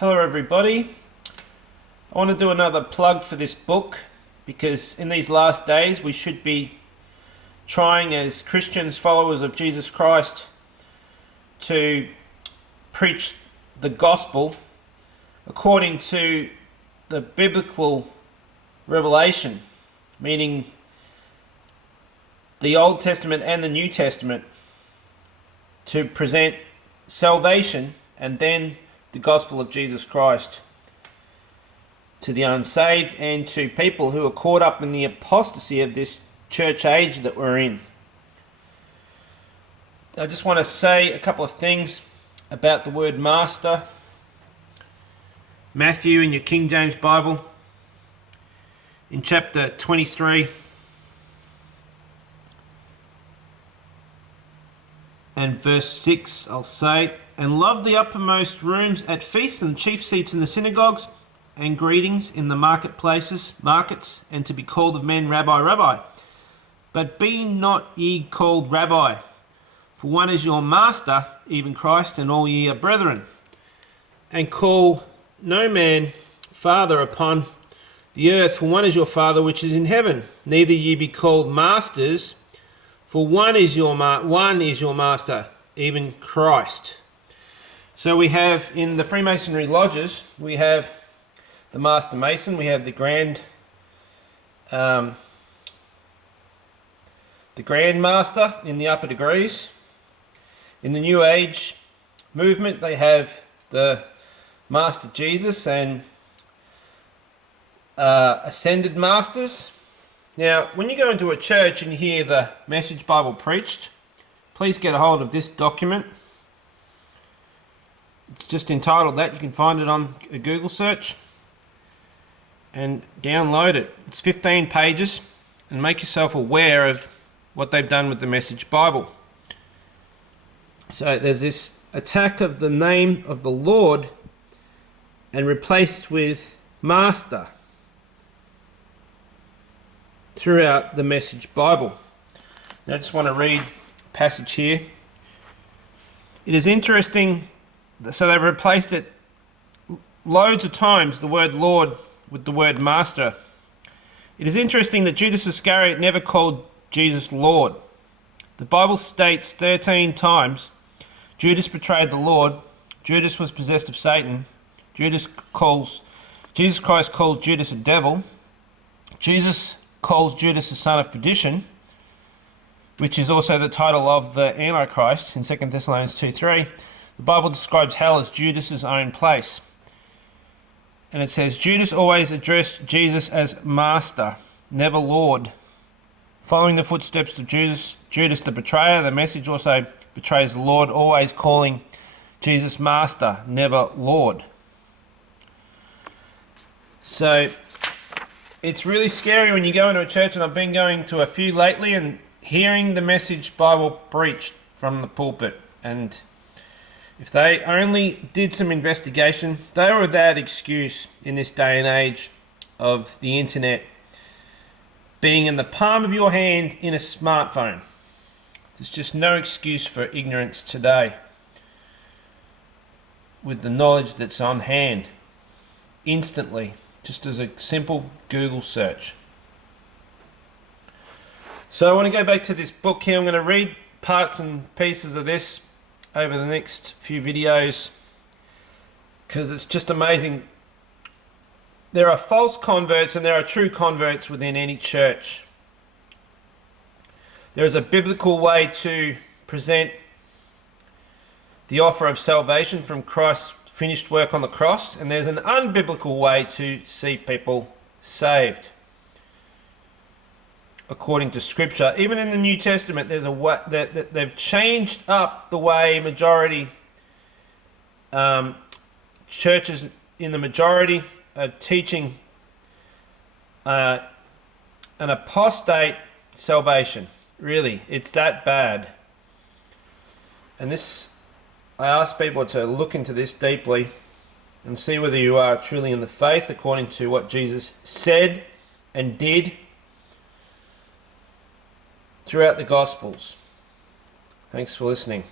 Hello everybody. I want to do another plug for this book because in these last days we should be trying as Christians, followers of Jesus Christ, to preach the gospel according to the biblical revelation, meaning the Old Testament and the New Testament, to present salvation and then the gospel of Jesus Christ to the unsaved and to people who are caught up in the apostasy of this church age that we're in. I just want to say a couple of things about the word master. Matthew in your King James Bible, in chapter 23 and verse 6, I'll say, "And love the uppermost rooms at feasts and chief seats in the synagogues, and greetings in the markets, and to be called of men, Rabbi, Rabbi. But be not ye called Rabbi, for one is your master, even Christ, and all ye are brethren. And call no man Father upon the earth, for one is your Father which is in heaven. Neither ye be called masters, for one is your master, even Christ." So we have in the Freemasonry lodges, we have the Master Mason, we have the Grand Master in the upper degrees. In the New Age movement, they have the Master Jesus and Ascended Masters. Now, when you go into a church and you hear the Message Bible preached, please get a hold of this document. It's just entitled that. You can find it on a Google search and download it. It's 15 pages, and make yourself aware of what they've done with the Message Bible. So there's this attack of the name of the Lord and replaced with Master throughout the Message Bible. Now I just want to read a passage here. It is interesting. So they've replaced it loads of times, the word Lord, with the word Master. It is interesting that Judas Iscariot never called Jesus Lord. The Bible states 13 times Judas betrayed the Lord, Judas was possessed of Satan, Jesus Christ calls Judas a devil, Jesus calls Judas a son of perdition, which is also the title of the Antichrist in 2 Thessalonians 2:3. The Bible describes hell as Judas's own place. And it says, Judas always addressed Jesus as Master, never Lord. Following the footsteps of Judas the betrayer, the message also betrays the Lord, always calling Jesus Master, never Lord. So it's really scary when you go into a church, and I've been going to a few lately, and hearing the Message Bible preached from the pulpit. And if they only did some investigation, they were without excuse in this day and age of the internet being in the palm of your hand in a smartphone. There's just no excuse for ignorance today with the knowledge that's on hand instantly, just as a simple Google search. So I want to go back to this book here. I'm going to read parts and pieces of this over the next few videos because it's just amazing. There are false converts and there are true converts within any church. There is a biblical way to present the offer of salvation from Christ's finished work on the cross, and there's an unbiblical way to see people saved according to Scripture. Even in the New Testament, there's a way that they've changed up the way majority churches in the majority are teaching an apostate salvation. Really, it's that bad. And this, I ask people to look into this deeply and see whether you are truly in the faith according to what Jesus said and did throughout the Gospels. Thanks for listening.